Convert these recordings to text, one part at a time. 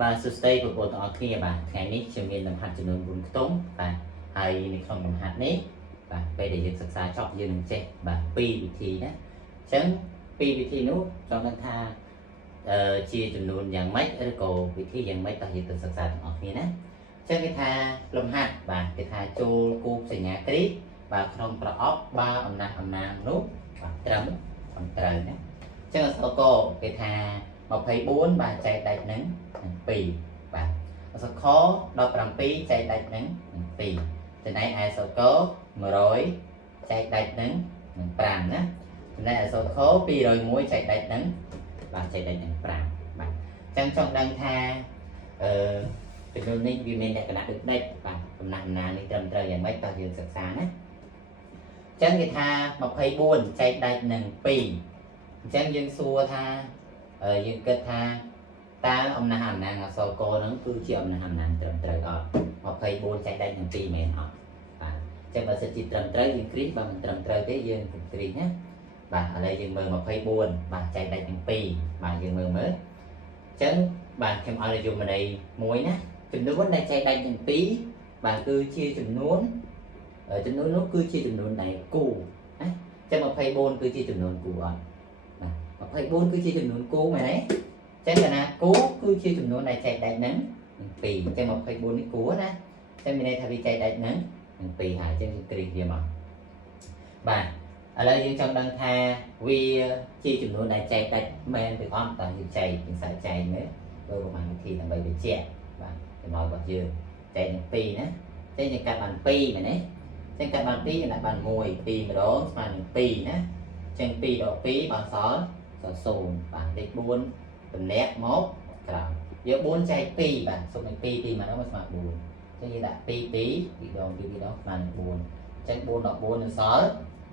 បាទសួស្តីបងប្អូនទាំងអស់គ្នាបាទថ្ងៃនេះខ្ញុំមានលំហាត់ចំនួន4ខ្ទង់បាទហើយនៅក្នុងលំហាត់នេះបាទពេលដែលយើងសិក្សាចប់យើងនឹងចេះបាទ2វិធីណាអញ្ចឹង2វិធីនោះចង់ដឹងថាជាចំនួនយ៉ាងម៉េចឬក៏វិធីយ៉ាងម៉េចតើយើងទៅសិក្សាទាំងអស់គ្នាណាអញ្ចឹងគេថាលំហាត់បាទគេថាចូលគូបសញ្ញាគ្រីបាទក្នុងប្រអប់បើអំណះអំណាងនោះបាទត្រឹមត្រូវណាអញ្ចឹងអក្សរកគេថា24បាទចែកដាច់នឹង2បាទអក្សរខ17ចែកដាច់នឹង2ចំណែកឯអក្សរក100ចែកដាច់នឹង5ណាចំណែកអក្សរខ201ចែកដាច់នឹងបាទចែកដាច់នឹង5បាទអញ្ចឹងចង់ដឹងថាចំនួននេះវាមានលក្ខណៈដូចដេចបាទកំណត់អំណាងនេះត្រឹមត្រូវយ៉ាងម៉េចតើយើងសិក្សាណាអញ្ចឹងគេថា24ចែកដាច់នឹង2អញ្ចឹងយើងសួរថាយើងគិតថាតើអំណះអំណាងអក្សរកហ្នឹងគឺជាអំណះអំណាងត្រឹមត្រូវអត់24ចែកដាច់នឹង2មែនអត់បាទអញ្ចឹងបើសិនជាត្រឹមត្រូវយើងគ្រីសបើមិនត្រឹមត្រូវទេយើងកុំគ្រីសណាបាទឥឡូវយើងមើល24បាទចែកដាច់នឹង2បាទយើងមើលអញ្ចឹងបាទខ្ញុំឲ្យនិយមន័យមួយណាចំនួនដែលចែកដាច់នឹង2បាទគឺជាចំនួននោះគឺជាចំនួនដែលគូណាអញ្ចឹង24គឺជាចំនួនគូអត់24គឺជាចំនួនគូមែនទេអញ្ចឹងកាលណាគូគឺជាចំនួនដែលចែកដាច់នឹង2អញ្ចឹង24នេះគូណាអញ្ចឹងមានន័យថាវាចែកដាច់នឹង2ហើយអញ្ចឹងយើងគ្រីសវាមកបាទឥឡូវយើងចង់ដឹងថាវាជាចំនួនដែលចែកដាច់មែនឬអត់តើយើងចែកយើងសាកចែកមើលធ្វើប្រមាណវិធីដើម្បីបញ្ជាក់បាទចំណុចរបស់យើងចែកនឹង2ណាអញ្ចឹងយើងកាត់បាន2មែនទេអញ្ចឹងកាត់បាន2យើងដាក់បាន1 2ម្ដងស្មើនឹង2ណាអញ្ចឹង2ដក2បានសល់0បាទលេខ4តំណាក់មកក្រោមយក4ចែក2បាទសុំឲ្យ2ទីមកដល់ស្មើ4អញ្ចឹងយើងដាក់2 2 2ដង2 2ដងស្មើនឹង4អញ្ចឹង4ដក4នឹងសល់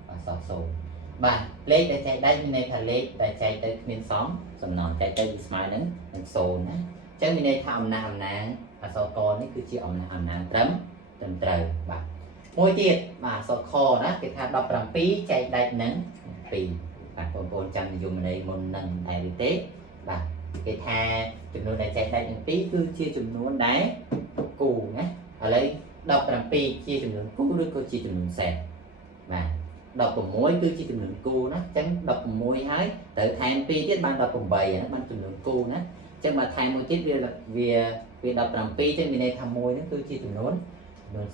បាទសល់0បាទលេខដែលចែកដាច់មានន័យថាលេខដែលចែកទៅគ្មានសំណល់ចែកទៅវាស្មើនឹង0ណាអញ្ចឹងមានន័យថាអំណះអំណាងអក្សរកនេះគឺជាអំណះអំណាងត្រឹមត្រូវបាទមួយទៀតបាទអក្សរខណាគេថា17ចែកដាច់នឹង2បាទបងប្អូនចាំនិយមន័យមុននឹងដែរឬទេបាទគេថាចំនួនដែលចែកដាច់នឹង2គឺជាចំនួនដែលគូណាឥឡូវ17ជាចំនួនគូឬក៏ជាចំនួនសេតបាទ16គឺជាចំនួនគូណាអញ្ចឹង16ហើយត្រូវថែម2ទៀតបាន18ហ្នឹងបានចំនួនគូណាអញ្ចឹងបើថែមមួយទៀតវា17អញ្ចឹងមានន័យថា1ហ្នឹងគឺជាចំនួន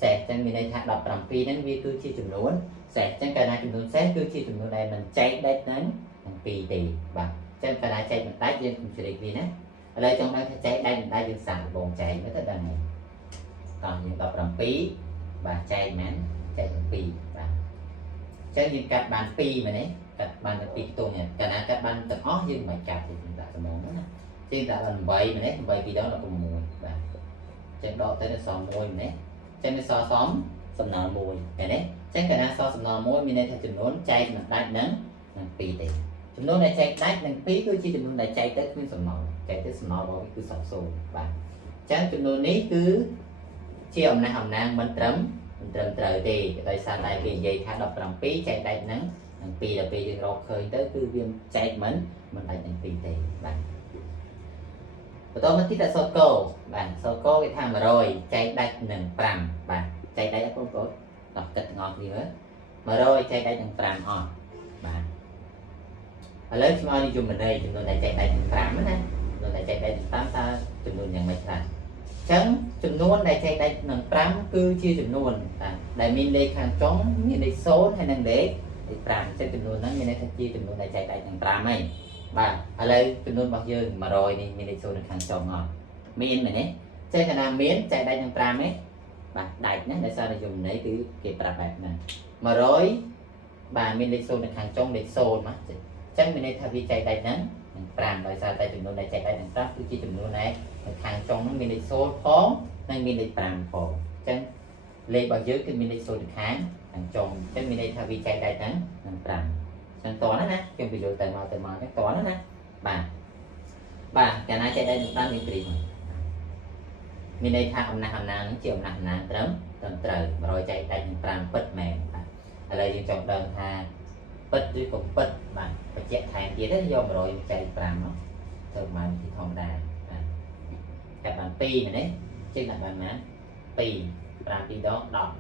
សេតអញ្ចឹងមានន័យថា17ហ្នឹងវាគឺជាចំនួនសេតអញ្ចឹងកាលណាចំនួនសេតគឺជាចំនួនដែលមិនចែកដាច់នឹង2ទេបាទអញ្ចឹងកាលណាចែកមិនដាច់យើងកុំជ្រេកវាណាឥឡូវចង់ដឹងថាចែកដាច់មិនដាច់យើងសាកបងចែកមើលទៅដឹងហើយតោះយើង17បាទចែកមែនចែកនឹង2បាទអញ្ចឹងយើងកាត់បាន2មែនទេកាត់បានតែ2ខ្ទង់នេះកាលណាកាត់បានទាំងអស់យើងមិនកាត់ទេយើងដាក់ត្មងណាជាងដាក់បាន8មែនទេ8 2ដង16បាទអញ្ចឹងដកទៅសល់1មែនទេអញ្ចឹងវាសល់សំណល់1ឃើញទេអញ្ចឹងកាលណាសល់សំណល់1មានន័យថាចំនួនចែកមិនដាច់នឹង2ទេចំនួនដែលចែកដាច់នឹង2គឺជាចំនួនដែលចែកទៅគ្មានសំណល់ចែកទៅសំណល់របស់វាគឺសល់0បាទអញ្ចឹងចំនួននេះគឺជាអំណះអំណាងមិនត្រឹមត្រូវទេដោយសារតែគេនិយាយថា17ចែកដាច់នឹង2ដល់ពេលយើងរកឃើញទៅគឺវាចែកមិនដាច់នឹង2ទេបាទបន្តមកទីអក្សរកបាទអក្សរកគេថា100ចែកដាច់នឹង5បាទចែកដាច់បងប្អូនដល់ទឹកងល់គ្នាមើល100ចែកដាច់នឹង5អស់បាទឥឡូវខ្ញុំឲ្យនិយមន័យចំនួនដែលចែកដាច់នឹង5ណាចំនួនដែលចែកដាច់នឹង5តើចំនួនយ៉ាងម៉េចខ្លះអញ្ចឹងចំនួនដែលចែកដាច់នឹង5គឺជាចំនួនដែលមានលេខខាងចុងមានលេខ0ហើយនិងលេខ5អញ្ចឹងចំនួនហ្នឹងមានន័យថាជាចំនួនដែលចែកដាច់នឹង5ហើយបាទឥឡូវចំនួនរបស់យើង100នេះមានលេខ0នៅខាងចុងអត់មានមែនទេចេះតែណាមានចែកដាច់នឹង5ទេបាទដាច់ណាដោយសារតែយមន័យគឺគេប្រាប់បែបហ្នឹង100បាទមានលេខ0នៅខាងចុងលេខ0ណាអញ្ចឹងមានន័យថាវាចែកដាច់នឹង5ដោយសារតែចំនួនដែលចែកដាច់នឹង5គឺជាចំនួនដែលនៅខាងចុងហ្នឹងមានលេខ0ផងនិងមានលេខ5ផងអញ្ចឹងលេខរបស់យើងគឺមានលេខ0នៅខាងចុងអញ្ចឹងមានន័យថាវាចែកដាច់នឹង5អញ្ចឹងតោះណាខ្ញុំបញ្យល់ទៅមកអញ្ចឹងតោះណាបាទកាលណាចែកដាច់នឹង5មានព្រីមានន័យថាអំណះអំណាងនឹងជាអំណះអំណាងត្រឹមត្រូវ100ចែកដាច់នឹង5ពិតមែនបាទឥឡូវយើងចង់ដឹងថាពិតឬក៏ពិតបាទបញ្ជាក់ថែមទៀតយក100ចែក5មកទៅបានទីធម្មតាបាទកាត់ pi này đấy chứ là bạn má pi làm pi đó đọc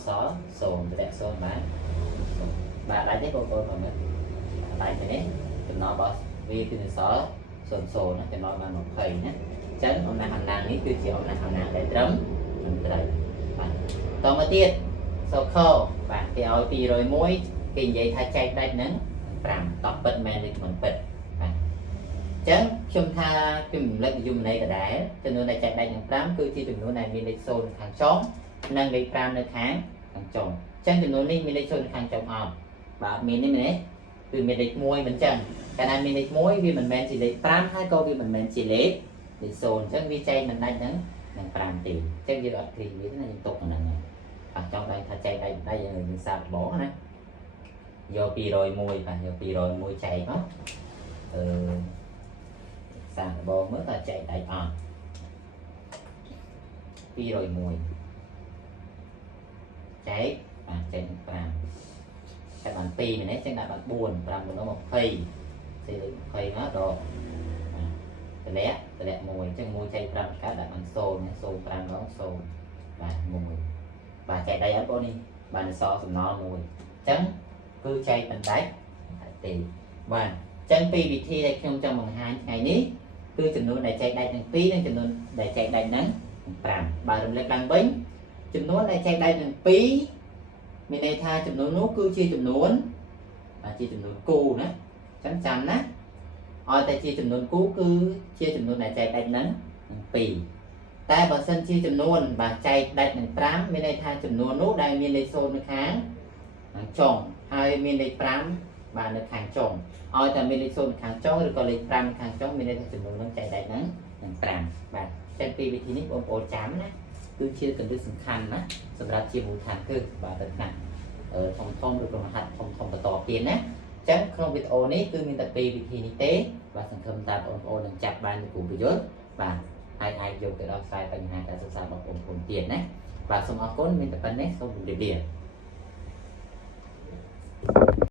xó sồn đẹp sồn bà đại thế cô còn nữa tại thế tụi nó bỏ vì từ xó sồn nó cho nó bằng một thầy nhé chấn ông này hàng nàng ní cứ chỉ ông này hàng nàng để trống đây còn một tiết số khô bạn cái áo pi rồi muối cái vậy thay chạy đây nắng làm tập bật mẹ lịch mình bật chấn chúng ta cái mình lấy dùng này là đá cho nên là chạy đây những tám cứ chi từng núi này mình lấy xôn hàng xóm nâng lấy pram nơi tháng hàng chồng chân từng núi này mình lấy xôn hàng chồng hòm và mình đi mình ấy từ mình lấy muối mình chân cái này mình lấy muối vì mình men chỉ lấy pram hai câu vì mình men chỉ lấy để xôn chân vi chay mình đây nắng mình pram tiền chân như vậy thì như thế này tục này ở trong đây ta chạy đây là mình sạc bó này vô pi rồi mùi và vô pi rồi mùi chạy đó sạc bó mới ta chạy đây pi rồi mùi cháy chạy pram các bạn pi này chắc là bạn buồn pram nó một phi thì phi nó rồi lẽ mùi chứ mùi chạy pram cái là bằng xô pram nó xô và mùi và chạy đây ở cô đi bạn so sầm nó mùi chấn cứ chạy bằng đáy thì và chân pi vị thi đây không trong bằng hai ngày ní cứ chừng nữa này chạy đây thằng pi nên chừng nữa để chạy đây nắng làm bà đừng lên đăng bính chừng nữa này chạy đây thằng pi mình đây tha chừng nữa nốt cứ chia chừng nữa và chia chừng nữa cu nữa chắn chắn á tại chia chừng nữa cú cứ chia chừng nữa này chạy đây nắng piแต่បើសិនជាចំនួនបាទចែកដាច់នឹង5មានន័យថាចំនួននោះដែលមានលេខ0នៅខាងចុងហើយមានលេខ5បាទនៅខាងចុងឲ្យតែមានលេខ0នៅខាងចុងឬក៏លេខ5នៅខាងចុងមានន័យថាចំនួននោះចែកដាច់នឹង5បាទចឹងពីវិធីនេះបងប្អូនចាំណាគឺជាគន្លឹះសំខាន់ណាសម្រាប់ជាមូលដ្ឋានគ្រឹះបាទទៅណាធំឬក៏មហាត់ធំបន្តទៀតណាចឹងក្នុងវីដេអូនេះគឺមានតែពីរវិធីនេះទេបាទសង្ឃឹមថាបងប្អូននឹងចាប់បានគូប្រយុទ្ធបាទai dùng cái đó saiបញ្ហាការសិក្សារបស់បងប្អូនទៀតណាបាទសូមអរគុណមានតែប៉ុណ្ណេះសូមជម្រាបលា